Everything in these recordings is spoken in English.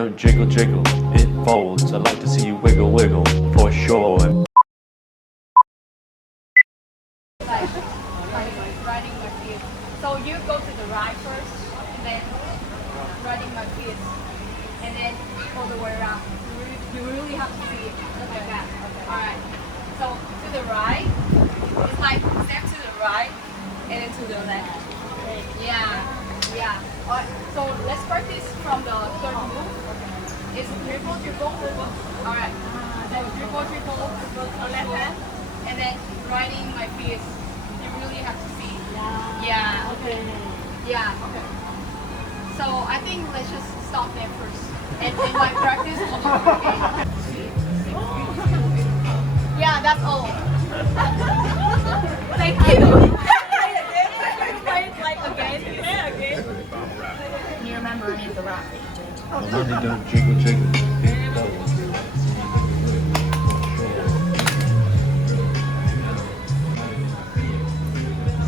Don't jiggle jiggle, it folds. I like to see you wiggle wiggle, for sure. Riding my feet. So you go to the right first, and then riding my feet, and then all the way around. You really have to see it like that. Okay. All right. So to the right, it's like step to the right, and then to the left. Yeah, yeah. All right. So let's practice from the third move. It's triple, triple. All right. So triple, triple, on left hand, and then riding my feet. You really have to see. Yeah. Okay. Yeah. Okay. So I think let's just stop there first. And in my practice, we'll do it again. Yeah, that's all. Thank you. Play it like again. Yeah, again. Can you remember any of the rap that you did? My money don't jiggle jiggle, it folds.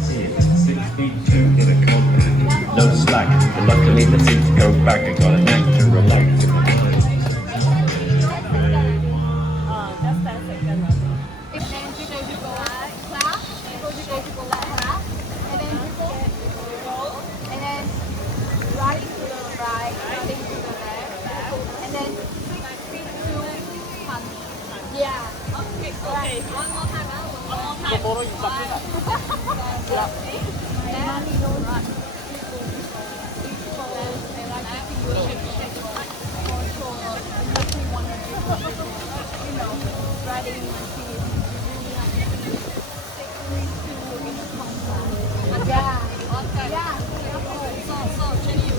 See it, 6 feet 2 in a compact, no slack, but luckily the seats go back. I got a knack to relax in my mind. Just 10 seconds. If then jiggle jiggle clap, jiggle jiggle clap, and then jiggle, and then riding to the right, riding to the left, and then 6 feet 2 punch. Yeah. Okay. One more time. Riding my feet. Yeah. So Jenny,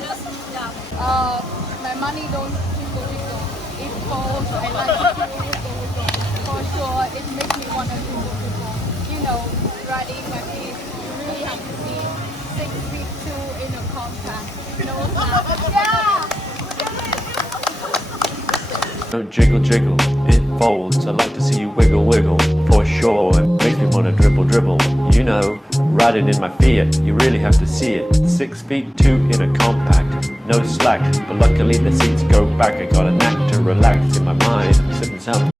just my money don't jiggle jiggle. It falls. I like to jiggle jiggle. For sure, it makes me want to jiggle jiggle. You know, riding my feet. You really have to see 6 feet 2 in a compact. No slack. Yeah. Don't jiggle jiggle, it folds. I like to see you wiggle wiggle, for sure. It makes me wanna dribble dribble. You know, riding in my Fiat, you really have to see it. 6 feet 2 in a compact, no slack, but luckily the seats go back. I got a knack to relax in my mind. I'm sipping some.